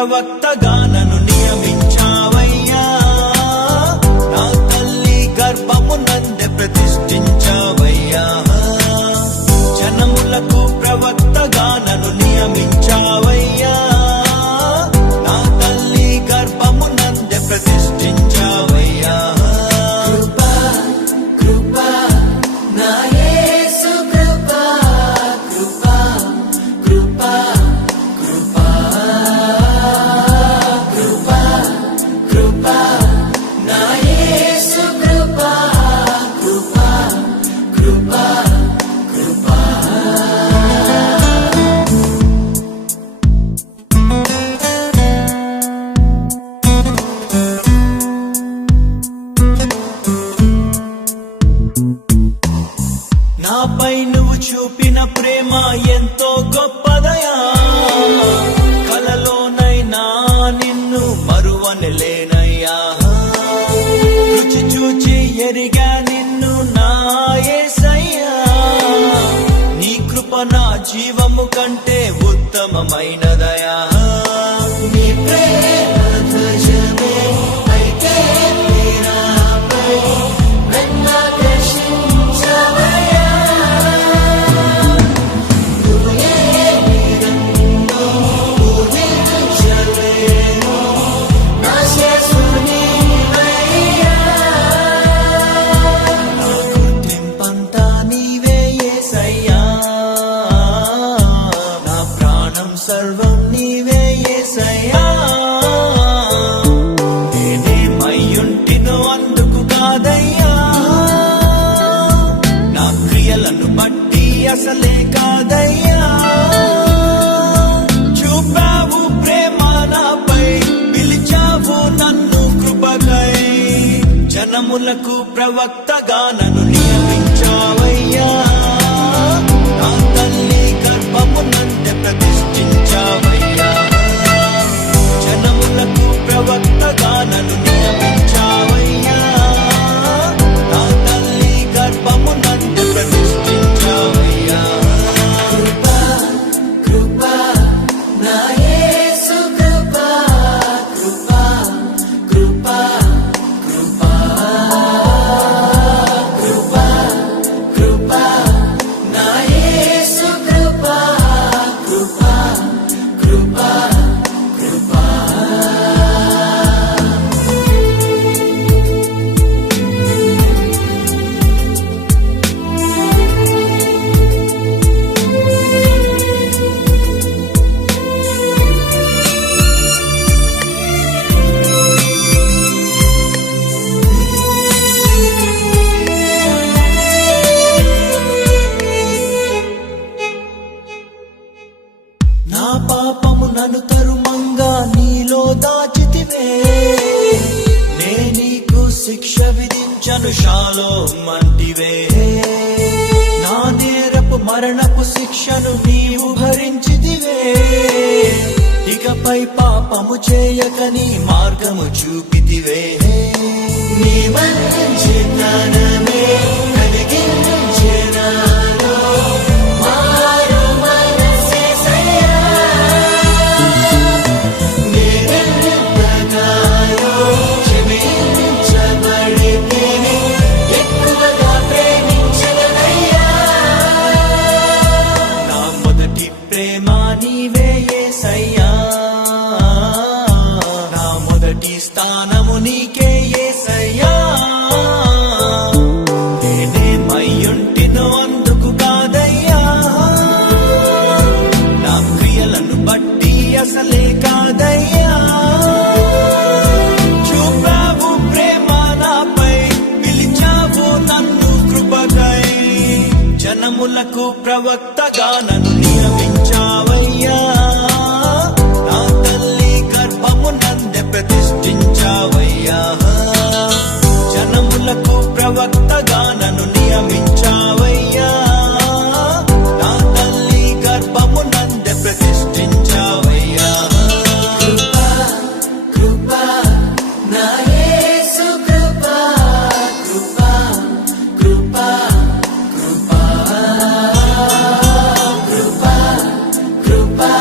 ప్రవక్తగా నన్ను నియమించావయ్యా. నా తల్లి గర్భమునందే ప్రతిష్ఠించావయ్యా. జనములకు ప్రవక్తగా నన్ను నియమించావయ్యా. నా తల్లి గర్భమునందే ప్రతిష్ఠించావయ్యా. కృపా కృపా నా యేసు కృపా కృపా కృపా కృపా కృపా కృపా నా యేసు కృపా కృపా కృపా కృపా. నాపై నువ్వు చూపిన ప్రేమ ఎంతో గొప్పదయా. కలలోనైనా నిన్ను మరువనలేనయ్యా. రుచి చూచి ఎరిగా నిన్ను నా యేసయ్యా. నీ కృప నా జీవము కంటే ఉత్తమమైనదయా. నీ ప్రేమ ధ్వజమే అయితే నాపై నన్నాకర్షించవయ్యా. నువ్వు ఏమిరందో ఊహించలేను నా యేసు నీవయ్యా. నా గుర్తింపంతా నీవే యేసయ్యా. నా ప్రాణం సర్వం నీవే యేసయ్యా. నేనేమయ్యుంటినో అందుకు కాదయ్యా. నా క్రియలను బట్టి అసలే కాదయ్యా. చూపావు ప్రేమ నాపై, పిలిచావు నన్ను కృపకై. జనములకు ప్రవక్తగా నన్ను నియమించావయ్యా. నా తల్లి గర్భమునందే ప్రతిష్ఠించావయ్యా. జనములకు ప్రవక్తగా నన్ను నియమించావయ్యా. నా తల్లి గర్భమునందే ప్రతిష్ఠించావయ్యా. కృపా కృపా నా యేసు కృపా కృపా కృపా కృపా కృపా కృపా నా యేసు కృపా కృపా కృపా కృపా. నా పాపము నన్ను తరుమంగా నీలో దాచితివే. నే నీకు శిక్ష విధించను షాలోమంటివే. నా నేరపు మరణపు శిక్షను నీవు భరించితివే. ఇకపై పాపము చేయక నీ మార్గము చూపితివే. నీ మంచితనమే కలిగించే నాలో మారు మనసేసయ్యా. నేనెంతగానో క్షమించబడితిని, ఎక్కువగా ప్రేమించగలయ్యా. నా మొదటి ప్రేమ నీవే యేసయ్యా. నా మొదటి స్థానము నీకే యేసయ్యా. నేనేమయ్యుంటినో అందుకు కాదయ్యా. నా క్రియలను బట్టి అసలే కాదయ్యా. చూపావు ప్రేమ నాపై, పిలిచావు నన్ను కృపకై. జనములకు ప్రవక్తగా నన్ను నియమించావయ్యా. నా తల్లి గర్భమునందే ప్రతిష్ఠించావయ్యా. జనములకు ప్రవక్తగా నన్ను నియమించావయ్యా. నా తల్లి గర్భమునందే ప్రతిష్ఠించావయ్యా. కృపా కృపా నా యేసు కృపా కృపా కృపా కృపా కృపా కృపా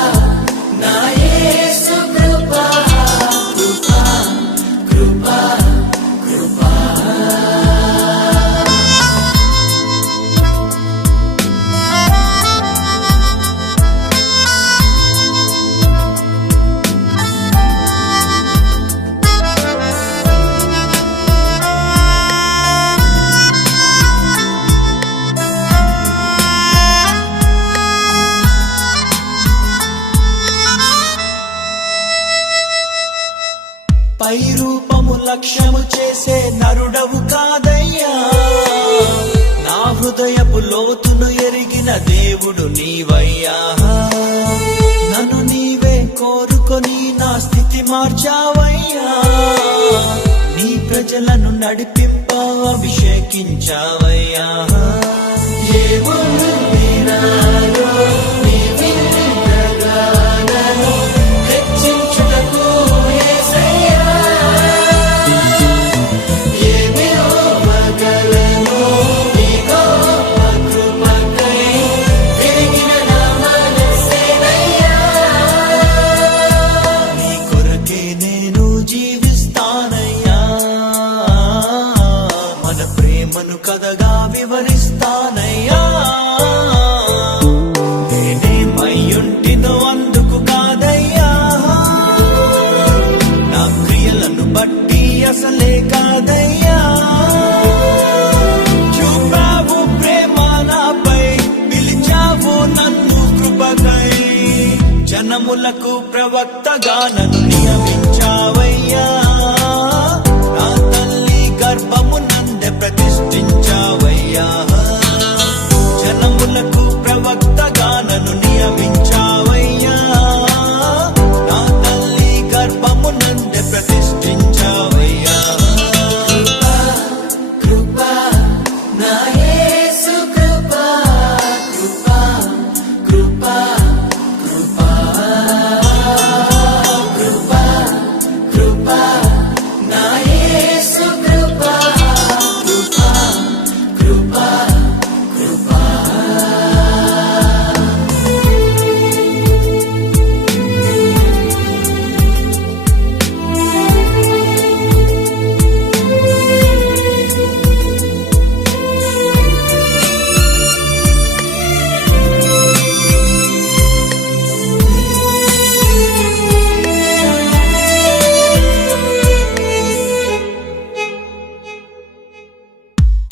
హృదయపు లోతును ఎరిగిన దేవుడు నీవయ్యా. నన్ను నీవే కోరుకొని నా స్థితి మార్చావయ్యా. నీ ప్రజలను నడిపింప అభిషేకించావయ్యా. ఏముంది నాలో నీ విన్నగానను హెచ్చించుటకు యేసయ్యా. ఏమి ఇవ్వగలను నీ గొప్ప కృపకై విరిగిన నా మనస్సేనయ్యా. నీ కొరకే నేను జీవిస్తానయ్యా. మన ప్రేమను కథగా వివరిస్తానయ్యా. నేనేమయ్యుంటినో అందుకు కాదయ్యా. నా క్రియలను బట్టి అసలే కాదయ్యా. చూపావు ప్రేమ నాపై, పిలిచావు నన్ను కృపకై. జనములకు ప్రవక్తగా నన్ను నియమించావయ్యా. నా తల్లి గర్భము నందే ప్రతిష్ఠించావయ్యా. జనములకు ప్రవక్తగా నన్ను నియమించావయ్యా. నా తల్లి గర్భము నందే ప్రతిష్ఠించావయ్యా. కృపా నా యేసు కృపా కృపా కృపా కృపా కృపా కృపా నా యేసు కృపా కృపా కృపా కృపా.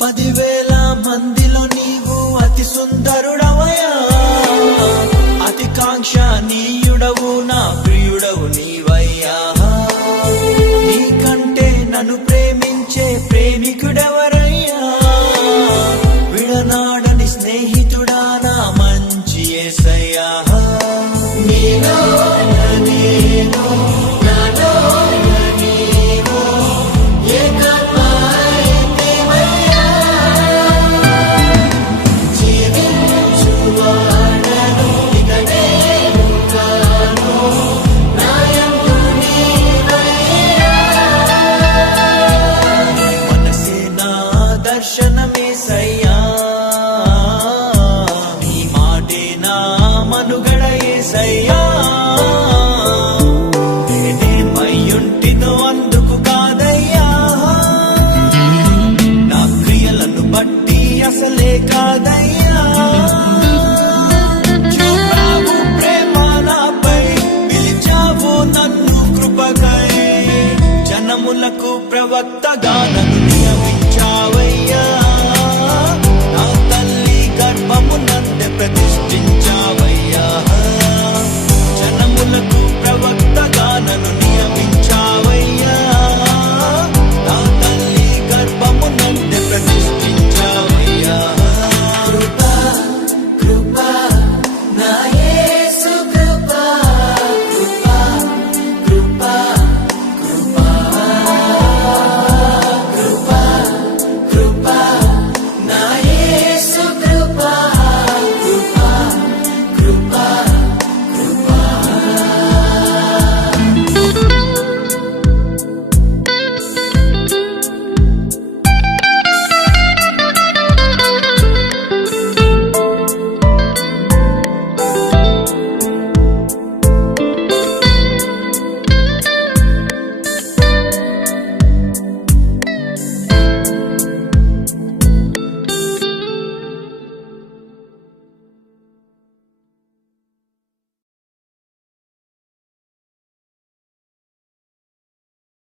పదివేల మందిలో నీవు అతి సుందరుడవయ్యా. అతి కాంక్షణీయుడవు నా ప్రియుడవు నీవయ్యా. నీకంటే నన్ను ప్రేమించే ప్రేమికుడెవరయ్యా. విడనాడని స్నేహితుడా నా మంచి యేసయ్యా. నీలో నేను నాలో నీవు ఏకమైతివయ్యా. జీవించువాడను ఇక నేను కాను, నాయందు నీవయ్యా. మనసే నా దర్శనమేసయ్యా. నీ మాటే నా మనుగడ యేసయ్యా. నేనేమయ్యుంటినో అందుకు కాదయ్యా. నా క్రియలను బట్టి అసలే కాదయ్యా.